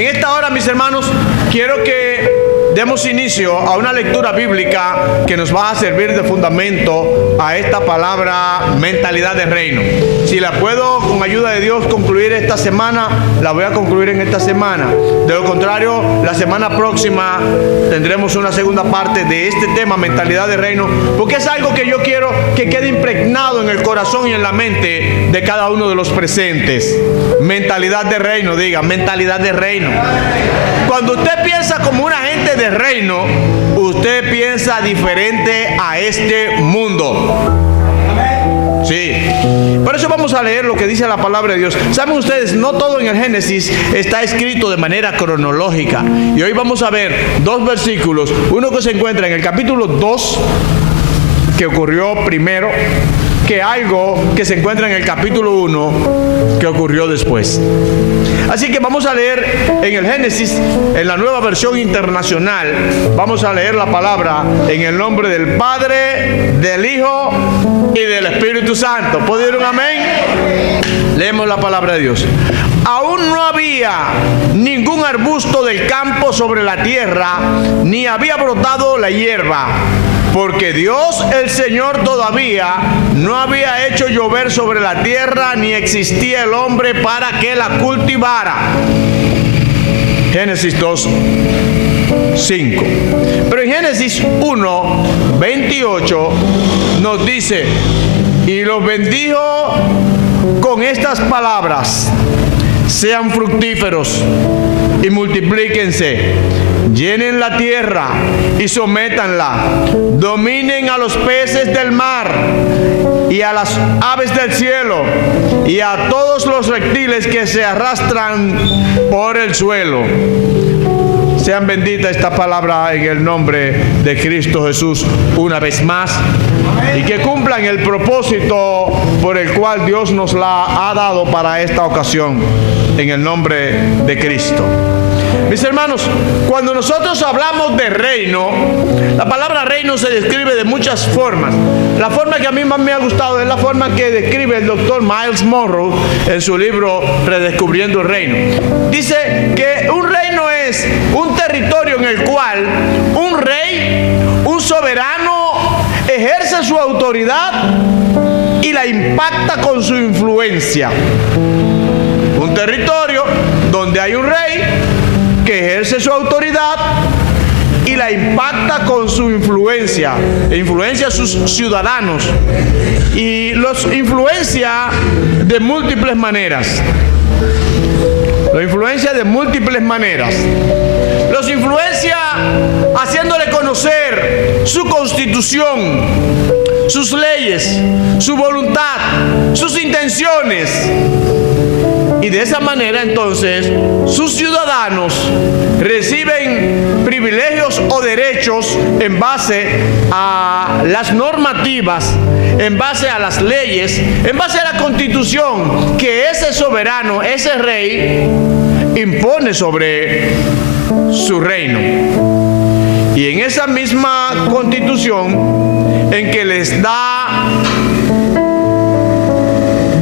En esta hora, mis hermanos, quiero que demos inicio a una lectura bíblica que nos va a servir de fundamento a esta palabra mentalidad de reino. Si la puedo, con ayuda de Dios, concluir esta semana, la voy a concluir en esta semana. De lo contrario, la semana próxima tendremos una segunda parte de este tema, mentalidad de reino, porque es algo que yo quiero que quede impregnado en el corazón y en la mente de cada uno de los presentes. Mentalidad de reino, diga, mentalidad de reino. Cuando usted piensa como un agente de reino, usted piensa diferente a este mundo. Sí. Por eso vamos a leer lo que dice la palabra de Dios. Saben ustedes, no todo en el Génesis está escrito de manera cronológica. Y hoy vamos a ver dos versículos. Uno que se encuentra en el capítulo 2, que ocurrió primero, que algo que se encuentra en el capítulo 1, que ocurrió después. Así que vamos a leer en el Génesis, en la Nueva Versión Internacional, vamos a leer la palabra en el nombre del Padre, del Hijo y del Espíritu Santo. ¿Puede decir un amén? Leemos la palabra de Dios. Aún no había ningún arbusto del campo sobre la tierra, ni había brotado la hierba, porque Dios el Señor todavía no había hecho llover sobre la tierra, ni existía el hombre para que la cultivara. Génesis 2, 5. Pero en Génesis 1, 28 nos dice: y los bendijo con estas palabras: sean fructíferos y multiplíquense, llenen la tierra y sométanla, dominen a los peces del mar y a las aves del cielo y a todos los reptiles que se arrastran por el suelo. Sean benditas esta palabra en el nombre de Cristo Jesús una vez más, y que cumplan el propósito por el cual Dios nos la ha dado para esta ocasión, en el nombre de Cristo. Mis hermanos, cuando nosotros hablamos de reino, la palabra reino se describe de muchas formas. La forma que a mí más me ha gustado es la forma que describe el doctor Miles Monroe en su libro Redescubriendo el Reino. Dice que un reino es un territorio en el cual un rey, un soberano, ejerce su autoridad y la impacta con su influencia. Un territorio donde hay un rey que ejerce su autoridad y la impacta con su influencia a sus ciudadanos, y los influencia de múltiples maneras. Los influencia haciéndole conocer su constitución, sus leyes, su voluntad, sus intenciones. Y de esa manera, entonces, sus ciudadanos reciben privilegios o derechos en base a las normativas, en base a las leyes, en base a la constitución que ese soberano, ese rey, impone sobre su reino. Y en esa misma constitución en que les da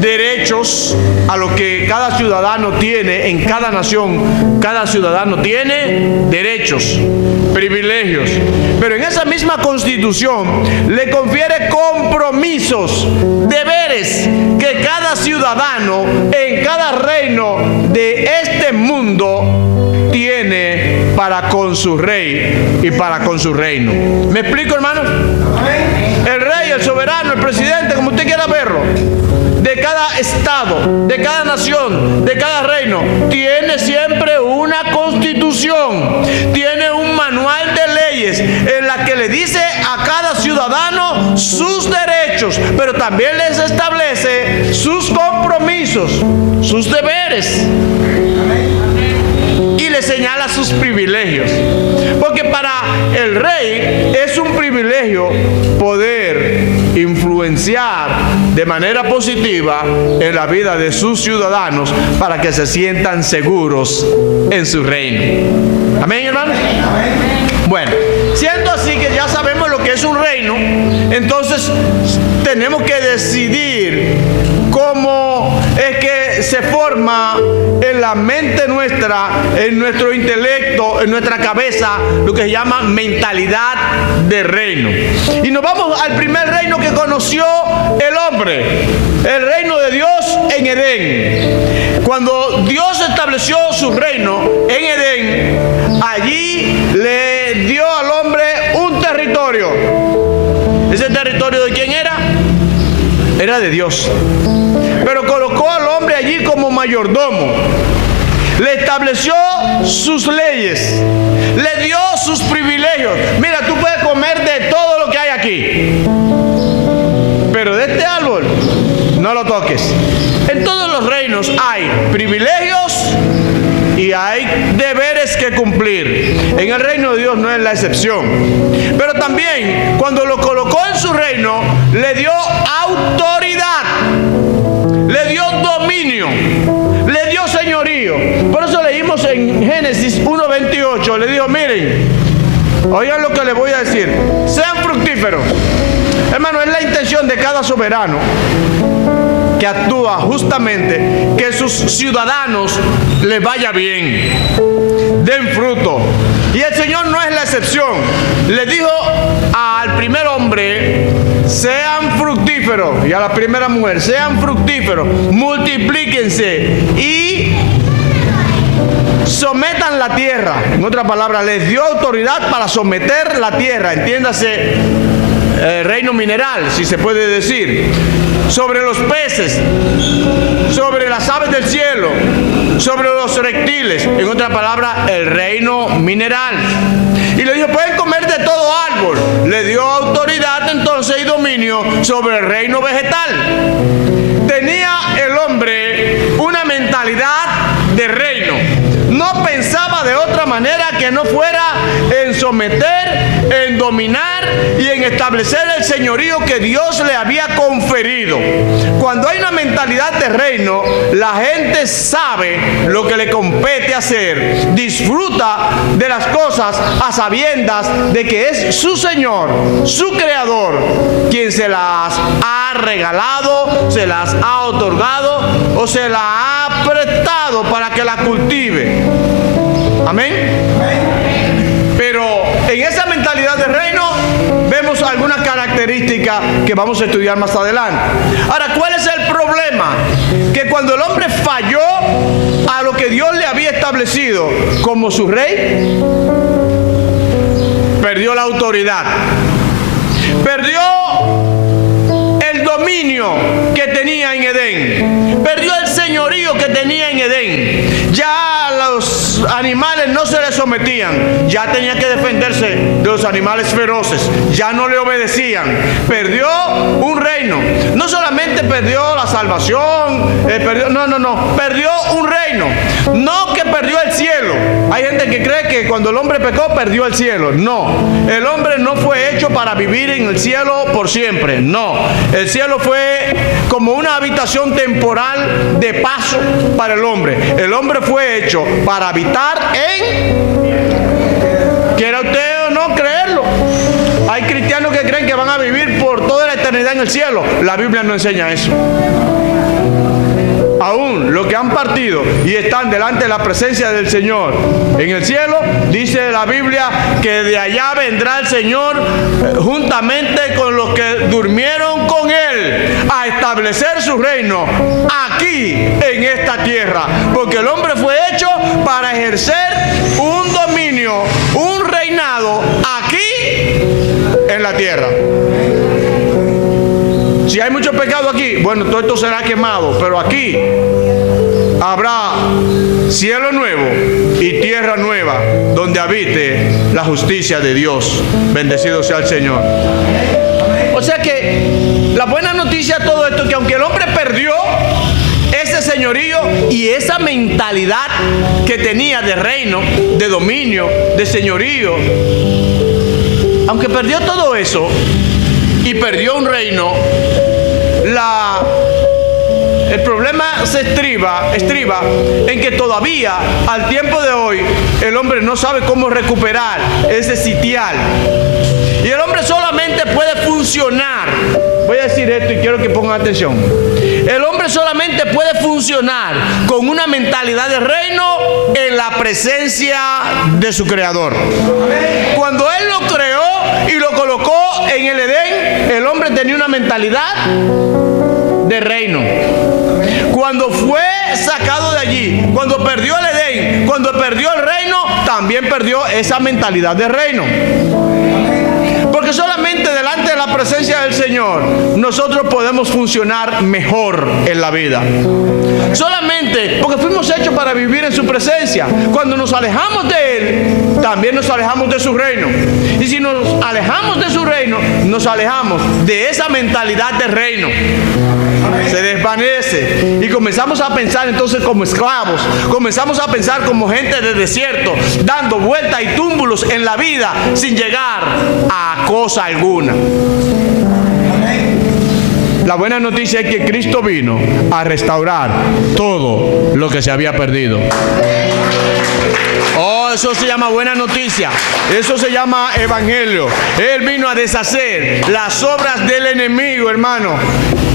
derechos a lo que cada ciudadano tiene en cada nación. Cada ciudadano tiene derechos, privilegios, pero en esa misma constitución le confiere compromisos, deberes que cada ciudadano en cada reino de este mundo tiene para con su rey y para con su reino. ¿Me explico, hermanos? El rey, el soberano, el presidente, como usted quiera verlo, de cada estado, de cada nación, de cada reino, tiene siempre una constitución, tiene un manual de leyes en la que le dice a cada ciudadano sus derechos, pero también les establece sus compromisos, sus deberes, y le señala sus privilegios, porque para el rey es un privilegio poder influenciar de manera positiva en la vida de sus ciudadanos para que se sientan seguros en su reino. ¿Amén, hermano? Bueno, siendo así que ya sabemos lo que es un reino, entonces tenemos que decidir cómo es que que se forma en la mente nuestra, en nuestro intelecto, en nuestra cabeza, lo que se llama mentalidad de reino. Y nos vamos al primer reino que conoció el hombre, el reino de Dios en Edén. Cuando Dios estableció su reino en Edén, allí le dio al hombre un territorio. ¿Ese territorio de quién era? Era de Dios. Pero colocó al hombre allí como mayordomo. Le estableció sus leyes. Le dio sus privilegios. Mira, tú puedes comer de todo lo que hay aquí, pero de este árbol no lo toques. En todos los reinos hay privilegios y hay deberes que cumplir. En el reino de Dios no es la excepción. Pero también, cuando lo colocó en su reino, le dio autoridad, le dio dominio, le dio señorío. Por eso leímos en Génesis 1:28, le dijo: miren, oigan lo que les voy a decir, sean fructíferos. Hermano, es la intención de cada soberano que actúa justamente que sus ciudadanos les vaya bien, den fruto. Y el Señor no es la excepción. Le dijo al primer hombre: sean fructíferos, y a la primera mujer: sean fructíferos, multiplíquense y sometan la tierra. En otras palabras, les dio autoridad para someter la tierra, entiéndase, reino mineral, si se puede decir, sobre los peces, sobre las aves del cielo, sobre los reptiles, en otra palabra, el reino mineral. Y le dijo: pueden comer de todo árbol. Le dio autoridad entonces y dominio sobre el reino vegetal. Tenía el hombre una mentalidad de reino. No pensaba de otra manera que no fuera en someter, en dominar y en establecer el señorío que Dios le había conferido. Cuando hay una mentalidad de reino, la gente sabe lo que le compete hacer, disfruta de las cosas a sabiendas de que es su Señor, su Creador, quien se las ha regalado, se las ha otorgado o se las ha prestado para que la cultive. Amén. Pero en esa mentalidad de reino vemos algunas características que vamos a estudiar más adelante. Ahora, ¿cuál es el problema? Que cuando el hombre falló a lo que Dios le había establecido como su rey, perdió la autoridad, perdió el dominio que tenía en Edén, perdió el señorío que tenía en Edén. Ya los animales no se le sometían, ya tenía que defenderse de los animales feroces, ya no le obedecían. Perdió un reino. No solamente perdió la salvación, perdió un reino. No que perdió el cielo. Hay gente que cree que cuando el hombre pecó perdió el cielo. No, el hombre no fue hecho para vivir en el cielo por siempre. No, el cielo fue como una habitación temporal de paso para el hombre. El hombre fue hecho para habitar en... ¿Quiera usted o no creerlo? Hay cristianos que creen que van a vivir por toda la eternidad en el cielo. La Biblia no enseña eso. Aún los que han partido y están delante de la presencia del Señor en el cielo, dice la Biblia que de allá vendrá el Señor juntamente con los que durmieron con Él a establecer su reino aquí en esta tierra, porque el hombre fue hecho para ejercer un dominio, un reinado aquí en la tierra. Si hay mucho pecado aquí, bueno, todo esto será quemado, pero aquí habrá cielo nuevo y tierra nueva donde habite la justicia de Dios. Bendecido sea el Señor. O sea que la buena noticia de todo esto es que aunque el hombre perdió ese señorío y esa mentalidad que tenía de reino, de dominio, de señorío, aunque perdió todo eso y perdió un reino, el problema se estriba en que todavía al tiempo de hoy el hombre no sabe cómo recuperar ese sitial. Y el hombre solamente puede funcionar voy a decir esto y quiero que pongan atención. El hombre solamente puede funcionar con una mentalidad de reino en la presencia de su Creador. Cuando Él lo creó y lo colocó en el Edén, el hombre tenía una mentalidad de reino. Cuando fue sacado de allí, cuando perdió el Edén, cuando perdió el reino, también perdió esa mentalidad de reino. Porque solamente delante de la presencia del Señor nosotros podemos funcionar mejor en la vida. Solamente porque fuimos hechos para vivir en su presencia. Cuando nos alejamos de Él, también nos alejamos de su reino. Y si nos alejamos de su reino, nos alejamos de esa mentalidad de reino. Se desvanece y comenzamos a pensar entonces como esclavos, comenzamos a pensar como gente de desierto, dando vueltas y túmbulos en la vida sin llegar a cosa alguna. La buena noticia es que Cristo vino a restaurar todo lo que se había perdido. Oh, eso se llama buena noticia. Eso se llama evangelio. Él vino a deshacer las obras del enemigo, hermano.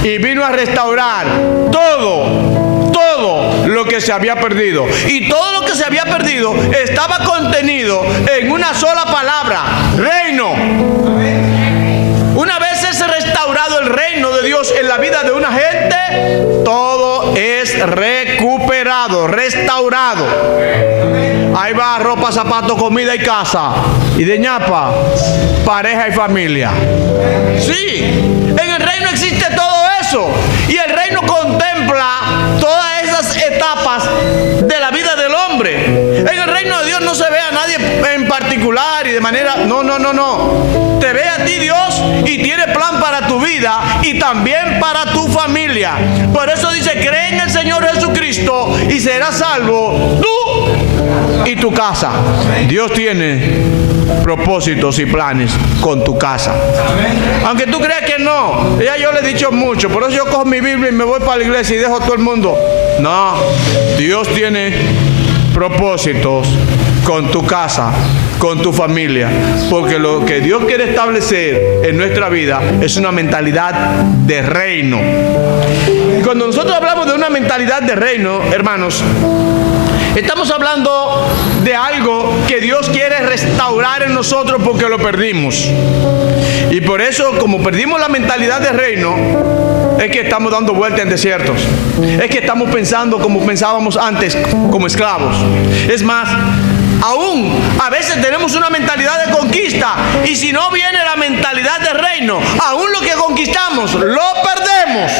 Y vino a restaurar todo lo que se había perdido. Y todo lo que se había perdido estaba contenido en una sola palabra: reino. Una vez es restaurado el reino de Dios en la vida de una gente, todo es recuperado, restaurado. Ahí va ropa, zapatos, comida y casa. Y de ñapa, pareja y familia. Sí, en el reino existe todo eso. Y el reino contempla todas esas etapas de la vida del hombre. En el reino de Dios no se ve a nadie en particular y de manera... No. Te ve a ti Dios y tiene plan para tu vida y también para tu familia. Por eso dice: cree en el Señor Jesucristo y serás salvo tú y tu casa. Dios tiene propósitos y planes con tu casa. Aunque tú creas que no, ya yo le he dicho mucho, por eso yo cojo mi Biblia y me voy para la iglesia y dejo a todo el mundo. No, Dios tiene propósitos con tu casa, con tu familia, porque lo que Dios quiere establecer en nuestra vida es una mentalidad de reino. Y cuando nosotros hablamos de una mentalidad de reino, hermanos, estamos hablando de algo que Dios quiere restaurar en nosotros porque lo perdimos. Y por eso, como perdimos la mentalidad de reino, es que estamos dando vueltas en desiertos. Es que estamos pensando como pensábamos antes, como esclavos. Es más, aún a veces tenemos una mentalidad de conquista, y si no viene la mentalidad de reino, aún lo que conquistamos lo perdemos.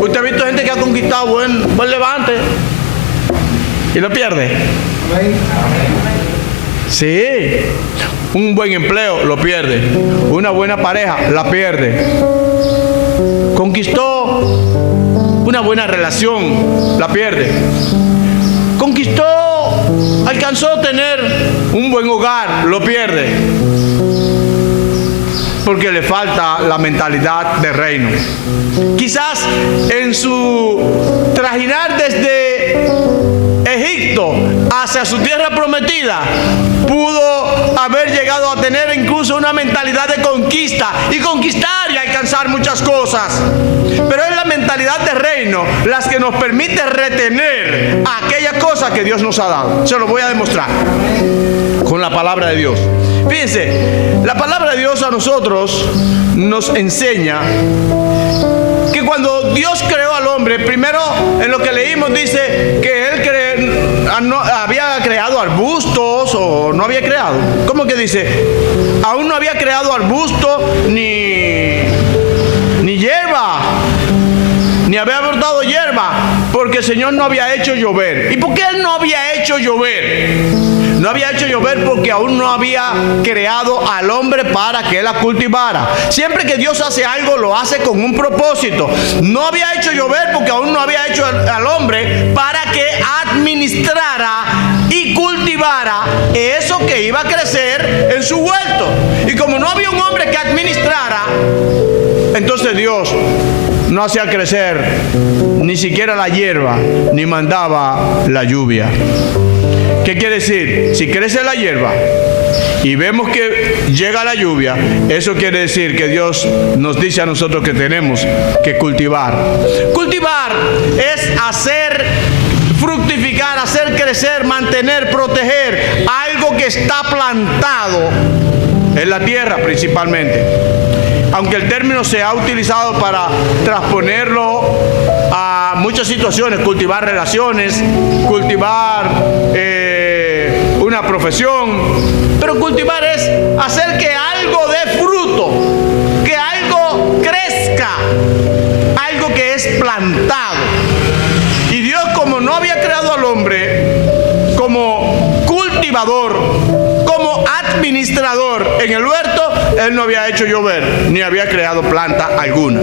Usted ha visto gente que ha conquistado buen levante y lo pierde. Sí, un buen empleo lo pierde, una buena pareja la pierde. Conquistó una buena relación, la pierde. Conquistó, alcanzó a tener un buen hogar, lo pierde. Porque le falta la mentalidad de reino. Quizás en su trajinar desde Egipto hacia su tierra prometida, pudo haber llegado a tener incluso una mentalidad de conquista y conquistar y alcanzar muchas cosas. Pero es la mentalidad de reino las que nos permite retener aquella cosa que Dios nos ha dado. Se lo voy a demostrar con la palabra de Dios. Fíjense, la palabra de Dios a nosotros nos enseña que cuando Dios creó al hombre, primero en lo que leímos dice que Él había creado arbustos, o no había creado. ¿Cómo que dice? Aún no había creado arbusto ni hierba, ni había brotado hierba, porque el Señor no había hecho llover. ¿Y por qué Él no había hecho llover? No había hecho llover porque aún no había creado al hombre para que la cultivara. Siempre que Dios hace algo, lo hace con un propósito. No había hecho llover porque aún no había hecho al hombre para que administrara y cultivara eso que iba a crecer en su huerto. Y como no había un hombre que administrara, entonces Dios no hacía crecer ni siquiera la hierba, ni mandaba la lluvia. ¿Qué quiere decir? Si crece la hierba y vemos que llega la lluvia, eso quiere decir que Dios nos dice a nosotros que tenemos que cultivar. Cultivar es hacer fructificar, hacer crecer, mantener, proteger algo que está plantado en la tierra principalmente. Aunque el término se ha utilizado para transponerlo a muchas situaciones, cultivar relaciones, cultivar una profesión, pero cultivar es hacer que algo dé fruto, que algo crezca, algo que es plantado. Y Dios, como no había creado al hombre como cultivador, como administrador en el huerto, Él no había hecho llover, ni había creado planta alguna.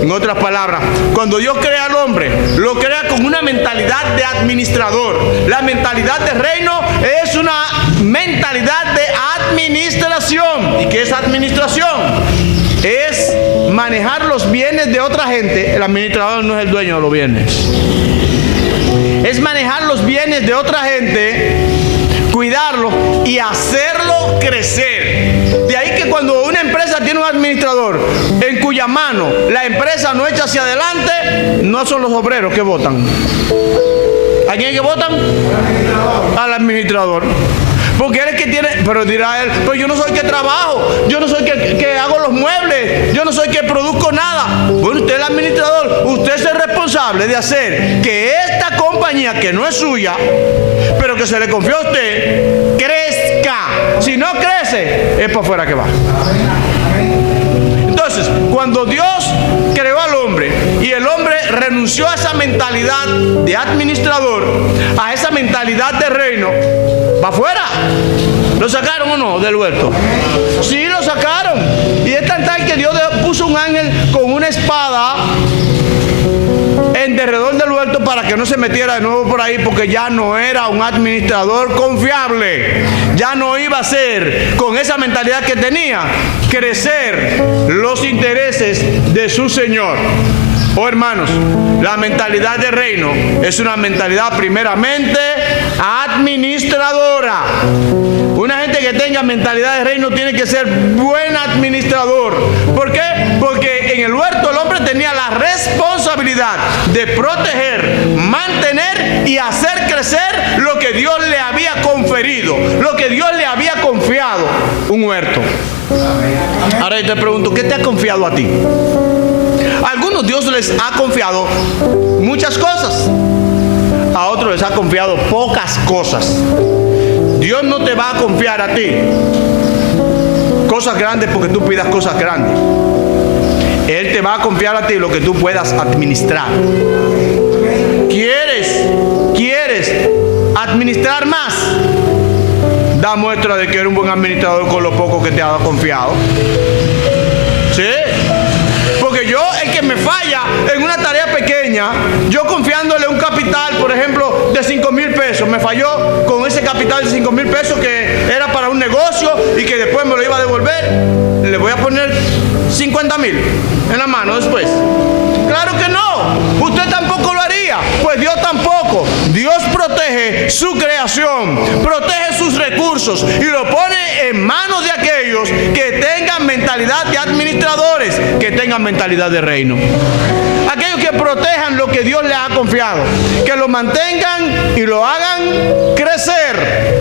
En otras palabras, cuando Dios crea al hombre, lo crea con una mentalidad de administrador. La mentalidad de reino es una mentalidad de administración. ¿Y qué es administración? Es manejar los bienes de otra gente. El administrador no es el dueño de los bienes. Es manejar los bienes de otra gente, cuidarlos y hacerlo crecer. De ahí que cuando una empresa tiene un administrador en cuya mano la empresa no echa hacia adelante, no son los obreros que votan. ¿A quién es que votan? Al administrador. Porque él es que tiene, pero dirá él, pero yo no soy que trabajo, yo no soy que hago los muebles, yo no soy que produzco nada. Bueno, usted es el administrador, usted es el responsable de hacer que esta compañía, que no es suya, pero que se le confió a usted, crezca. Si no crece, es para afuera que va. Entonces, cuando Dios creó al hombre y el hombre renunció a esa mentalidad de administrador, a esa mentalidad de reino, va afuera. ¿Lo sacaron o no del huerto? Sí, lo sacaron. Y es tan tal que Dios puso un ángel con una espada en derredor del huerto para que no se metiera de nuevo por ahí, porque ya no era un administrador confiable. Ya no iba a ser, con esa mentalidad que tenía, crecer los intereses de su Señor. Oh, hermanos, la mentalidad de reino es una mentalidad primeramente administradora. Una gente que tenga mentalidad de reino tiene que ser buen administrador. ¿Por qué? Porque en el huerto el hombre tenía la responsabilidad de proteger, mantener y hacer crecer lo que Dios le había conferido, lo que Dios le había confiado, un huerto. Ahora yo te pregunto, ¿qué te ha confiado a ti? A algunos Dios les ha confiado muchas cosas, a otros les ha confiado pocas cosas. Dios no te va a confiar a ti cosas grandes porque tú pidas cosas grandes. Él te va a confiar a ti lo que tú puedas administrar. ¿Quieres administrar más? Da muestra de que eres un buen administrador con lo poco que te ha confiado. ¿Sí? Porque yo, el que me falla en una tarea pequeña, yo confiándole un capital, por ejemplo, de 5,000 pesos, me falló con ese capital de 5,000 pesos que era para un negocio y que después me lo iba a devolver, le voy a poner 50,000 en la mano después. Claro que no, usted tampoco lo haría, pues Dios tampoco. Dios protege su creación, protege sus recursos y lo pone en manos de aquellos que tengan mentalidad de administradores, que tengan mentalidad de reino. Aquellos que protejan lo que Dios les ha confiado, que lo mantengan y lo hagan crecer.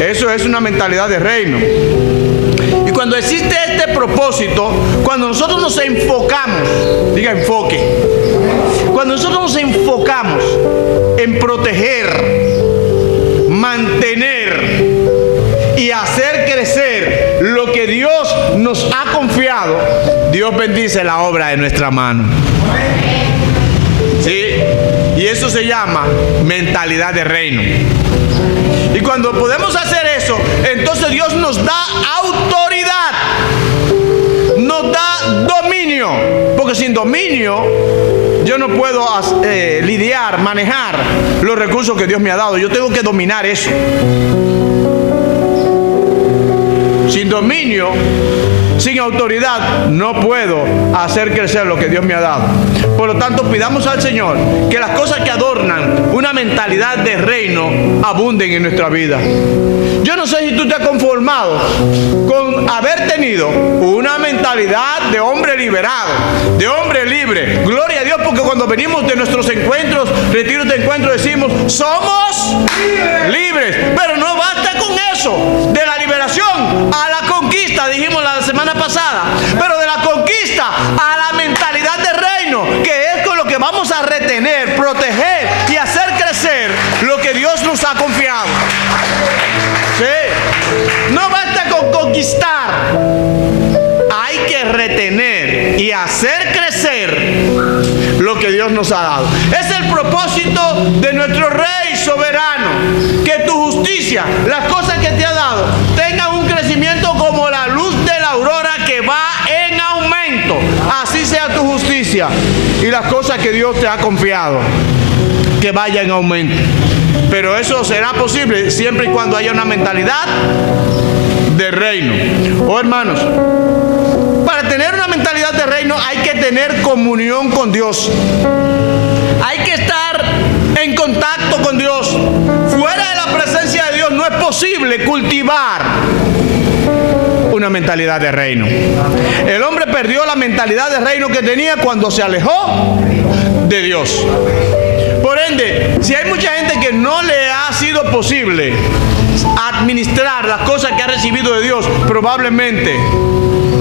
Eso es una mentalidad de reino. Y cuando existe este propósito, cuando nosotros nos enfocamos, diga enfoque, cuando nosotros nos enfocamos en proteger, mantener y hacer crecer lo que Dios nos ha confiado, Dios bendice la obra de nuestra mano. ¿Sí? Y eso se llama mentalidad de reino. Y cuando podemos hacer eso, entonces Dios nos da autoridad, nos da dominio, porque sin dominio yo no puedo lidiar, manejar los recursos que Dios me ha dado. Yo tengo que dominar eso. Sin dominio sin autoridad, no puedo hacer crecer lo que Dios me ha dado. Por lo tanto, pidamos al Señor que las cosas que adornan una mentalidad de reino abunden en nuestra vida. Yo no sé si tú te has conformado con haber tenido una mentalidad de hombre liberado, de hombre libre. Gloria a Dios, porque cuando venimos de nuestros encuentros, retiros de encuentro, decimos, somos libres. Pero no basta con eso. De la liberación a la conquista, dijimos la semana pasada. Pero de la conquista a la mentalidad de reino, que es con lo que vamos a retener, proteger y hacer crecer lo que Dios nos ha confiado. Sí. No basta con conquistar, hay que retener y hacer crecer lo que Dios nos ha dado. Es el propósito de nuestro Rey soberano, que tu justicia, las cosas que te ha dado, tengan un crecimiento como la luz de la aurora que va en aumento. Así sea tu justicia y las cosas que Dios te ha confiado, que vaya en aumento. Pero eso será posible siempre y cuando haya una mentalidad de reino. Oh, hermanos, para tener una mentalidad de reino hay que tener comunión con Dios. Hay que estar en contacto con Dios. Fuera de la presencia de Dios no es posible cultivar una mentalidad de reino. El hombre perdió la mentalidad de reino que tenía cuando se alejó de Dios. Por ende, si hay mucha gente que no le ha sido posible administrar las cosas que ha recibido de Dios, probablemente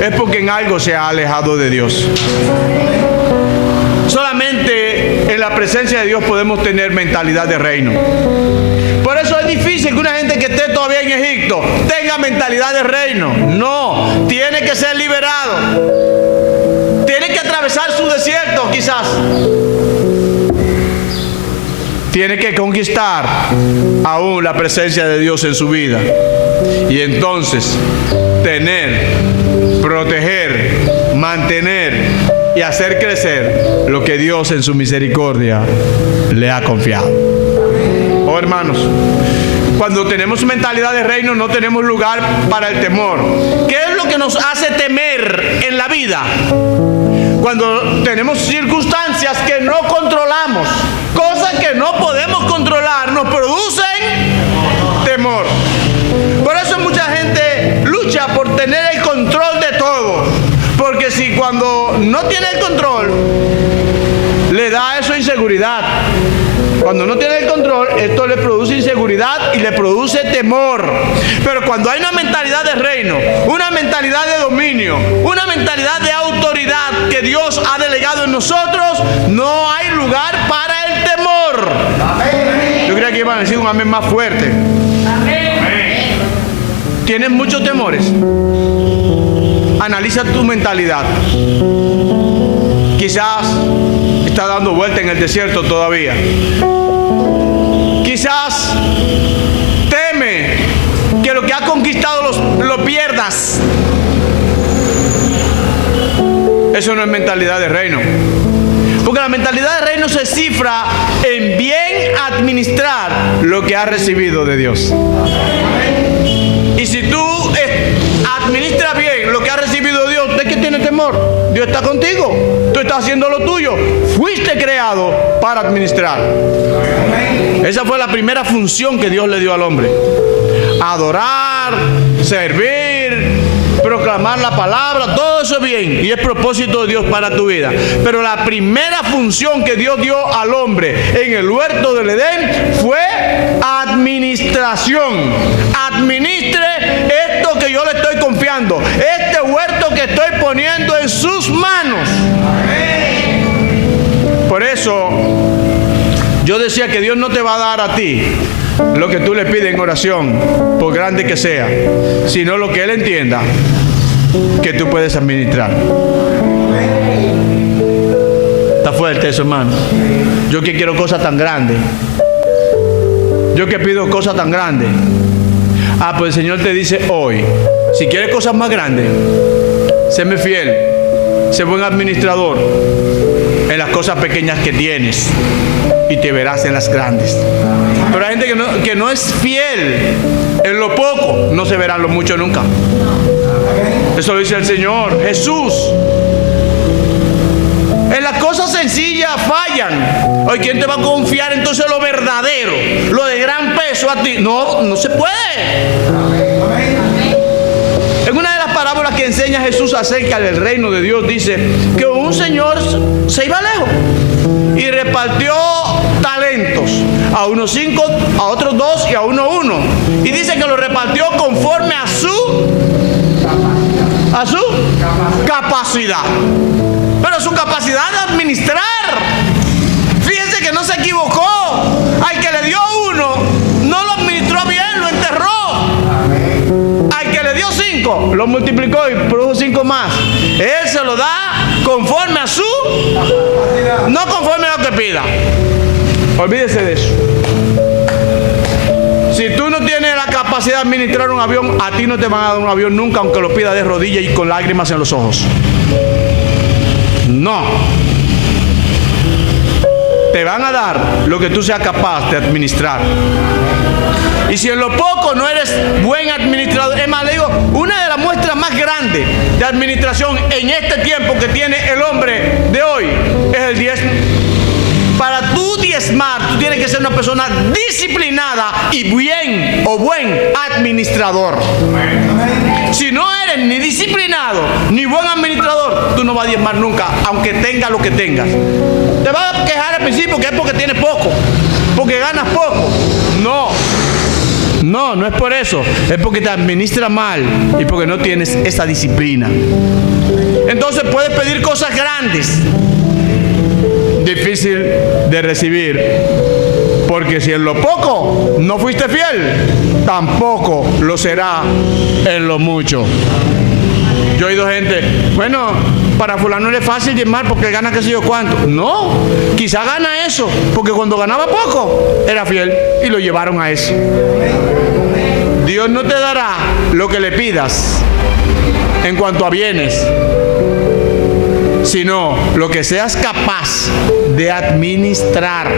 es porque en algo se ha alejado de Dios. Solamente en la presencia de Dios podemos tener mentalidad de reino. Por eso es difícil que una gente que esté todavía en Egipto tenga mentalidad de reino. No, tiene que ser liberado. Tiene que atravesar su desierto, quizás. Tiene que conquistar aún la presencia de Dios en su vida. Y entonces tener, proteger, mantener y hacer crecer lo que Dios en su misericordia le ha confiado. Oh, hermanos, cuando tenemos mentalidad de reino no tenemos lugar para el temor. ¿Qué es lo que nos hace temer en la vida? Cuando tenemos circunstancias que no controlamos, cosas que no podemos controlar, nos producen temor. Por eso mucha gente lucha por tener el control de todo. Porque si cuando no tiene el control, le da eso inseguridad. Cuando no tiene el control, esto le produce inseguridad y le produce temor. Pero cuando hay una mentalidad de reino, una mentalidad de dominio, una mentalidad de autoridad que Dios ha delegado en nosotros, no hay lugar para el temor. Amén. Yo creía que iban a decir un amén más fuerte. Amén. ¿Tienes muchos temores? Analiza tu mentalidad. Quizás está dando vuelta en el desierto todavía. Quizás teme que lo que has conquistado lo pierdas. Eso no es mentalidad de reino. Porque la mentalidad de reino se cifra en bien administrar lo que has recibido de Dios. Y si tú administras bien lo que has recibido de Dios, ¿de qué tienes temor? Dios está contigo. Tú estás haciendo lo tuyo. Fuiste creado para administrar. Esa fue la primera función que Dios le dio al hombre. Adorar, servir, proclamar la palabra, todo eso es bien y es propósito de Dios para tu vida. Pero la primera función que Dios dio al hombre en el huerto del Edén fue administración. Administre esto que yo le estoy confiando, este huerto que estoy poniendo en sus manos. Por eso yo decía que Dios no te va a dar a ti lo que tú le pides en oración, por grande que sea, sino lo que Él entienda que tú puedes administrar. Está fuerte eso, hermano. Yo que quiero cosas tan grandes, yo que pido cosas tan grandes. Pues el Señor te dice hoy, si quieres cosas más grandes, séme fiel, sé buen administrador en las cosas pequeñas que tienes y te verás en las grandes. Pero hay gente que no es fiel en lo poco, no se verá en lo mucho nunca. Eso lo dice el Señor Jesús. En las cosas sencillas fallan. Hoy, ¿quién te va a confiar entonces lo verdadero, lo de gran peso a ti? No, no se puede. En una de las parábolas que enseña Jesús acerca del reino de Dios, dice que un señor se iba lejos y repartió talentos, a unos 5, a otros 2 y a uno 1. Y dice que lo repartió conforme a su capacidad. Pero su capacidad de administrar, fíjense que no se equivocó. Al que le dio 1, no lo administró bien, lo enterró. Al que le dio 5, lo multiplicó y produjo 5 más. Él se lo da conforme a su, no conforme a lo que pida. Olvídese de eso. Si tú no tienes la capacidad de administrar un avión, a ti no te van a dar un avión nunca, aunque lo pida de rodillas y con lágrimas en los ojos. No. Te van a dar lo que tú seas capaz de administrar. Y si en lo poco no eres buen administrador, es más, le digo, una de las muestras más grandes de administración en este tiempo que tiene el hombre de hoy es el diezmo. Para tú diezmar, tú tienes que ser una persona disciplinada y buen administrador. Si no eres ni disciplinado ni buen administrador, tú no vas a diezmar nunca, aunque tengas lo que tengas. Te vas a quejar al principio que es porque tienes poco, porque ganas poco. No es por eso. Es porque te administras mal y porque no tienes esa disciplina. Entonces puedes pedir cosas grandes, difícil de recibir, porque si en lo poco no fuiste fiel, tampoco lo será en lo mucho. Yo he oído gente, bueno, para fulano es fácil diezmar porque gana qué sé yo cuánto. No, quizá gana eso porque cuando ganaba poco era fiel y lo llevaron a eso. Dios no te dará lo que le pidas en cuanto a bienes, sino lo que seas capaz de administrar,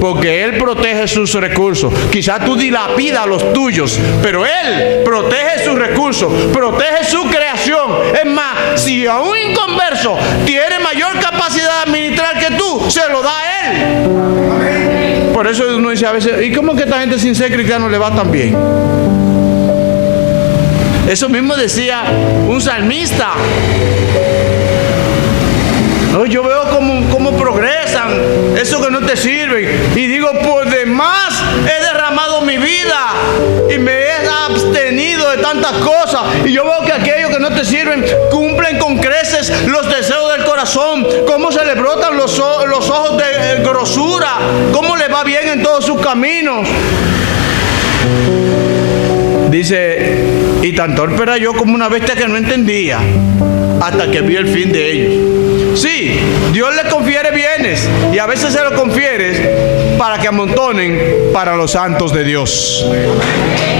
porque Él protege sus recursos. Quizás tú dilapidas los tuyos, pero Él protege sus recursos, protege su creación. Es más, si a un inconverso tiene mayor capacidad de administrar que tú, se lo da a Él. Por eso uno dice a veces, ¿y cómo que esta gente sin ser cristiano le va tan bien? Eso mismo decía un salmista. Yo veo cómo progresan, eso que no te sirven. Y digo, por demás he derramado mi vida y me he abstenido de tantas cosas. Y yo veo que aquellos que no te sirven cumplen con creces los deseos del corazón. Cómo se le brotan los ojos de grosura. Cómo le va bien en todos sus caminos. Dice, y tan torpe era yo como una bestia que no entendía, hasta que vi el fin de ellos. Sí, Dios le confiere bienes y a veces se los confiere para que amontonen para los santos de Dios,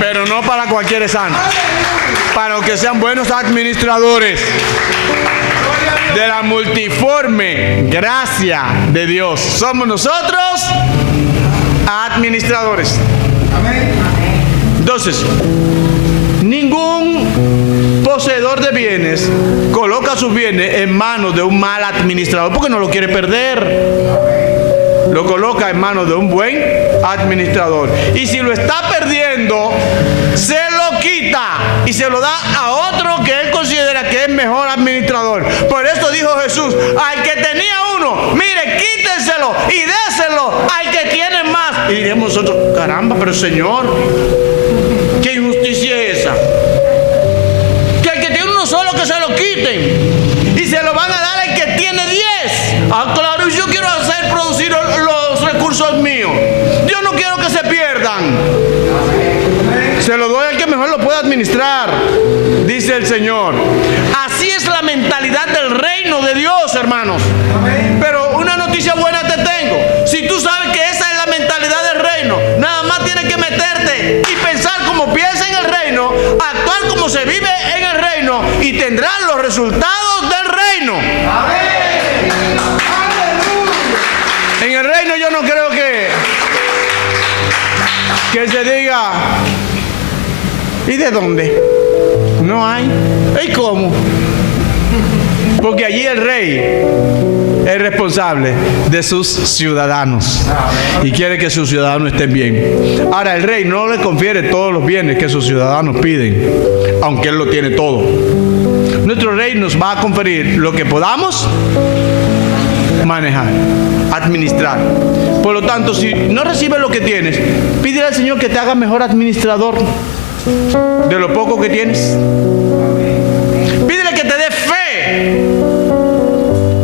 pero no para cualquier santo, para los que sean buenos administradores de la multiforme gracia de Dios. Somos nosotros administradores. Entonces, ningún poseedor de bienes coloca sus bienes en manos de un mal administrador porque no lo quiere perder. Lo coloca en manos de un buen administrador. Y si lo está perdiendo, se lo quita y se lo da a otro que él considera que es mejor administrador. Por eso dijo Jesús, al que tenía uno, mire, quítenselo y déselo al que tiene más. Y diremos nosotros, caramba, pero Señor, ¿qué injusticia es esa? Que al que tiene uno solo que se lo quiten y se lo van a dar al que tiene 10. Ah, claro, yo quiero hacer producir los recursos míos. Yo no quiero que se pierdan. Se lo doy al que mejor lo pueda administrar, dice el Señor. Así es la mentalidad del reino de Dios, hermanos. Pero una noticia buena te tengo. Si tú sabes que esa es la mentalidad del reino, nada más tienes que meterte y pensar como piensa en el reino, actuar como se vive en el reino y tendrás los resultados del reino. En el reino yo no creo que se diga, ¿y de dónde? No hay. ¿Y cómo? Porque allí el rey es responsable de sus ciudadanos y quiere que sus ciudadanos estén bien. Ahora, el rey no le confiere todos los bienes que sus ciudadanos piden, aunque él lo tiene todo. Nuestro rey nos va a conferir lo que podamos manejar, administrar. Por lo tanto, si no recibes lo que tienes, pídele al Señor que te haga mejor administrador de lo poco que tienes. Pídele que te dé fe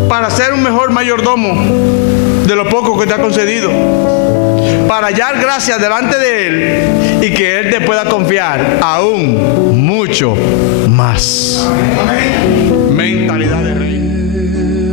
para ser un mejor mayordomo de lo poco que te ha concedido, para hallar gracia delante de Él y que Él te pueda confiar aún mucho más. Mentalidad de rey.